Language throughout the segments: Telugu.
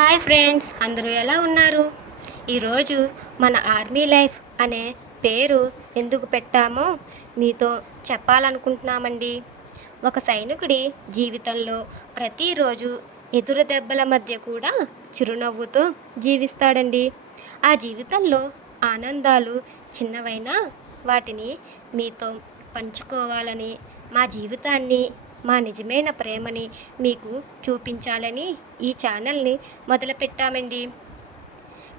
హాయ్ ఫ్రెండ్స్ అందరూ ఎలా ఉన్నారు? ఈరోజు మన ఆర్మీ లైఫ్ అనే పేరు ఎందుకు పెట్టామో మీతో చెప్పాలనుకుంటున్నామండి. ఒక సైనికుడి జీవితంలో ప్రతిరోజు ఎదురు దెబ్బల మధ్య కూడా చిరునవ్వుతో జీవిస్తాడండి. ఆ జీవితంలో ఆనందాలు చిన్నవైనా వాటిని మీతో పంచుకోవాలని మా జీవితాన్ని మా నిజమైన ప్రేమని మీకు చూపించాలని ఈ ఛానల్ని మొదలుపెట్టామండి.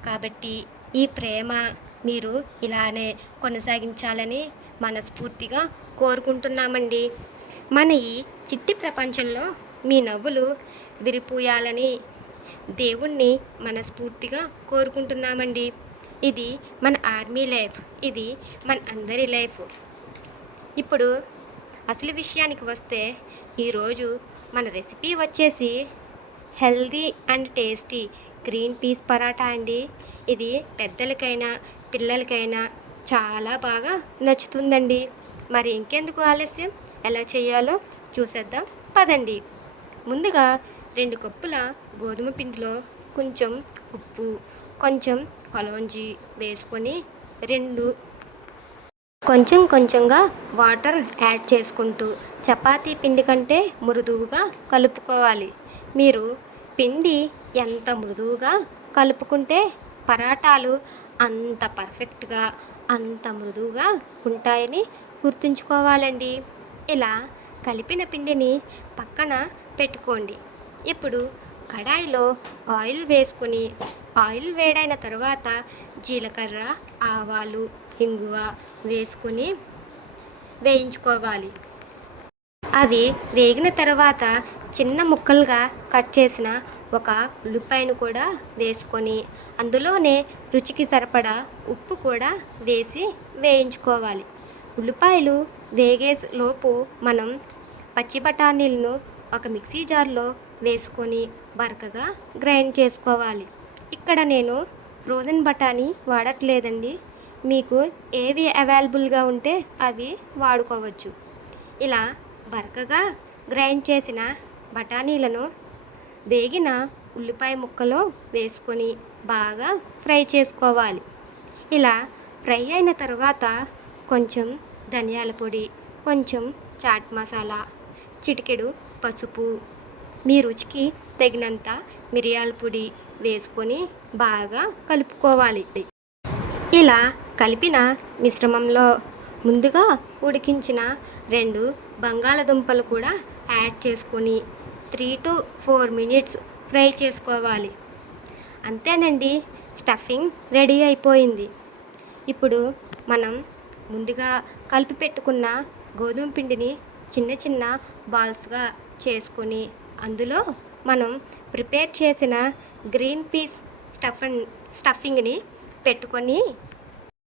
కాబట్టి ఈ ప్రేమ మీరు ఇలానే కొనసాగించాలని మనస్ఫూర్తిగా కోరుకుంటున్నామండి. మన ఈ చిట్టి ప్రపంచంలో మీ నవ్వులు విరిపోయాలని దేవుణ్ణి మనస్ఫూర్తిగా కోరుకుంటున్నామండి. ఇది మన ఆర్మీ లైఫ్ ఇది మన అందరి లైఫ్. ఇప్పుడు అసలు విషయానికి వస్తే ఈరోజు మన రెసిపీ వచ్చేసి healthy and tasty green peas paratha అండి. ఇది పెద్దలకైనా పిల్లలకైనా చాలా బాగా నచ్చుతుందండి. మరి ఇంకెందుకు ఆలస్యం? ఎలా చేయాలో చూసేద్దాం. పదండి. ముందుగా రెండు కప్పుల గోధుమ పిండిలో కొంచెం ఉప్పు కొంచెం కలోంజి వేసుకొని రెండు కొంచెం కొంచెంగా వాటర్ యాడ్ చేసుకుంటూ చపాతీ పిండి కంటే మృదువుగా కలుపుకోవాలి. మీరు పిండి ఎంత మృదువుగా కలుపుకుంటే పరాటాలు అంత పర్ఫెక్ట్గా అంత మృదువుగా ఉంటాయని గుర్తుంచుకోవాలండి. ఇలా కలిపిన పిండిని పక్కన పెట్టుకోండి. ఇప్పుడు కడాయిలో ఆయిల్ వేసుకొని ఆయిల్ వేడైన తర్వాత జీలకర్ర ఆవాలు ఇంగువ వేసుకుని వేయించుకోవాలి. అవి వేగిన తర్వాత చిన్న ముక్కలుగా కట్ చేసిన ఒక ఉల్లిపాయను కూడా వేసుకొని అందులోనే రుచికి సరిపడా ఉప్పు కూడా వేసి వేయించుకోవాలి. ఉల్లిపాయలు వేగే లోపు మనం పచ్చి బఠానీలను ఒక మిక్సీ జార్లో వేసుకొని బరకగా గ్రైండ్ చేసుకోవాలి. ఇక్కడ నేను ఫ్రోజన్ బఠానీ వాడట్లేదండి. మీకు ఏవి అవైలబుల్గా ఉంటే అవి వాడుకోవచ్చు. ఇలా బరకగా గ్రైండ్ చేసిన బఠానీలను వేగిన ఉల్లిపాయ ముక్కలో వేసుకొని బాగా ఫ్రై చేసుకోవాలి. ఇలా ఫ్రై అయిన తర్వాత కొంచెం ధనియాల పొడి కొంచెం చాట్ మసాలా చిటికెడు పసుపు మీ రుచికి తగినంత మిరియాల పొడి వేసుకొని బాగా కలుపుకోవాలి. ఇలా కలిపిన మిశ్రమంలో ముందుగా ఉడికించిన రెండు బంగాళదుంపలు కూడా యాడ్ చేసుకొని three to four minutes fry చేసుకోవాలి. అంతేనండి స్టఫింగ్ రెడీ అయిపోయింది. ఇప్పుడు మనం ముందుగా కలిపి పెట్టుకున్న గోధుమ పిండిని చిన్న చిన్న బాల్స్గా చేసుకొని అందులో మనం ప్రిపేర్ చేసిన గ్రీన్ పీస్ స్టఫన్ స్టఫింగ్ని పెట్టుకొని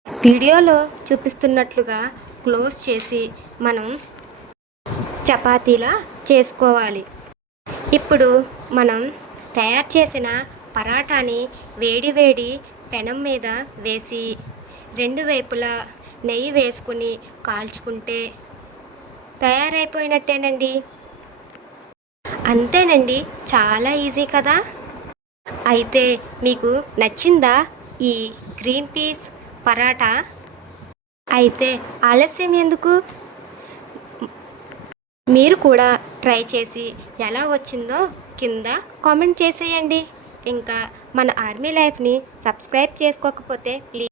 వీడియోలో చూపిస్తున్నట్లుగా క్లోజ్ చేసి మనం చపాతీలా చేసుకోవాలి. ఇప్పుడు మనం తయారు చేసిన పరాటాని వేడి వేడి పెనం మీద వేసి రెండు వైపులా నెయ్యి వేసుకుని కాల్చుకుంటే తయారైపోయినట్టేనండి. అంతేనండి చాలా ఈజీ కదా. అయితే మీకు నచ్చిందా ఈ గ్రీన్ పీస్ పరాటా? అయితే ఆలస్యం ఎందుకు? మీరు కూడా ట్రై చేసి ఎలా వచ్చిందో కింద కామెంట్ చేసేయండి. ఇంకా మన ఆర్మీ లైఫ్ని సబ్స్క్రైబ్ చేసుకోకపోతే ప్లీజ్